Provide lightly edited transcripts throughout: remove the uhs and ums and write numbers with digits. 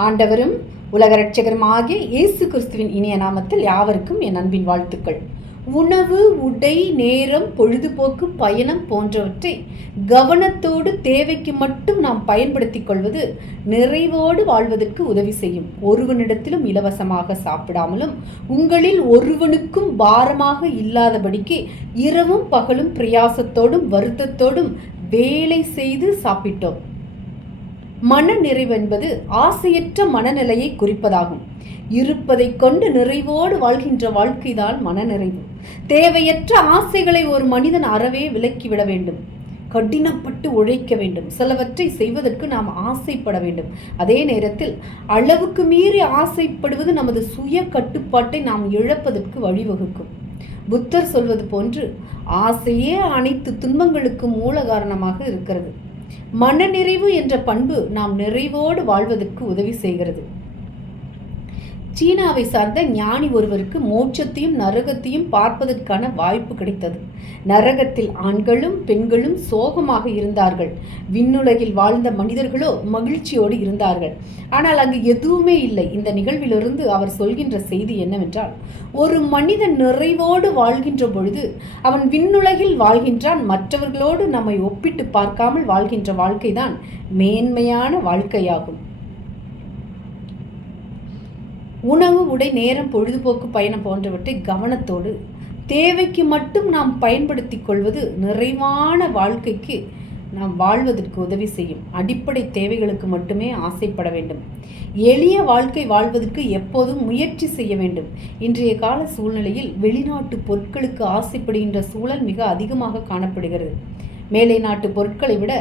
ஆண்டவரும் உலக இரட்சகருமாகிய இயேசு கிறிஸ்துவின் இனிய நாமத்தில் யாவருக்கும் என் அன்பின் வாழ்த்துக்கள். உணவு, உடை, நேரம், பொழுதுபோக்கு, பயணம் போன்றவற்றை கவனத்தோடு தேவைக்கு மட்டும் நாம் பயன்படுத்திக் கொள்வது நிறைவோடு வாழ்வதற்கு உதவி செய்யும். ஒருவனிடத்திலும் இலவசமாக சாப்பிடாமலும் உங்களில் ஒருவனுக்கும் பாரமாக இல்லாதபடிக்கு இரவும் பகலும் பிரயாசத்தோடும் வருத்தத்தோடும் வேலை செய்து சாப்பிட்டோம். மன நிறைவு என்பது ஆசையற்ற மனநிலையை குறிப்பதாகும். இருப்பதை கொண்டு நிறைவோடு வாழ்கின்ற வாழ்க்கைதான் மனநிறைவு. தேவையற்ற ஆசைகளை ஒரு மனிதன் அறவே விலக்கிவிட வேண்டும். கடினப்பட்டு உழைக்க வேண்டும். சிலவற்றை செய்வதற்கு நாம் ஆசைப்பட வேண்டும். அதே நேரத்தில் அளவுக்கு மீறி ஆசைப்படுவது நமது சுய கட்டுப்பாட்டை நாம் இழப்பதற்கு வழிவகுக்கும். புத்தர் சொல்வது போன்று ஆசையே அனைத்து துன்பங்களுக்கும் மூல காரணமாக இருக்கிறது. மனநிறைவு என்ற பண்பு நாம் நிறைவோடு வாழ்வதற்கு உதவி செய்கிறது. சீனாவை சார்ந்த ஞானி ஒருவருக்கு மோட்சத்தையும் நரகத்தையும் பார்ப்பதற்கான வாய்ப்பு கிடைத்தது. நரகத்தில் ஆண்களும் பெண்களும் சோகமாக இருந்தார்கள். விண்ணுலகில் வாழ்ந்த மனிதர்களோ மகிழ்ச்சியோடு இருந்தார்கள். ஆனால் அங்கு எதுவுமே இல்லை. இந்த நிகழ்விலிருந்து அவர் சொல்கின்ற செய்தி என்னவென்றால், ஒரு மனிதன் நிறைவோடு வாழ்கின்ற பொழுது அவன் விண்ணுலகில் வாழ்கின்றான். மற்றவர்களோடு நம்மை ஒப்பிட்டு பார்க்காமல் வாழ்கின்ற வாழ்க்கைதான் மேன்மையான வாழ்க்கையாகும். உணவு, உடை, நேரம், பொழுதுபோக்கு, பயணம் போன்றவற்றை கவனத்தோடு தேவைக்கு மட்டும் நாம் பயன்படுத்தி கொள்வது நிறைவான வாழ்க்கைக்கு நாம் வாழ்வதற்கு உதவி செய்யும். அடிப்படை தேவைகளுக்கு மட்டுமே ஆசைப்பட வேண்டும். எளிய வாழ்க்கை வாழ்வதற்கு எப்போதும் முயற்சி செய்ய வேண்டும். இன்றைய கால சூழ்நிலையில் வெளிநாட்டு பொருட்களுக்கு ஆசைப்படுகின்ற சூழல் மிக அதிகமாக காணப்படுகிறது. மேலை நாட்டு பொருட்களை விட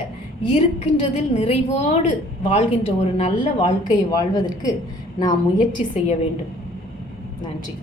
இருக்கின்றதில் நிறைவோடு வாழ்கின்ற ஒரு நல்ல வாழ்க்கையை வாழ்வதற்கு நாம் முயற்சி செய்ய வேண்டும். நன்றி.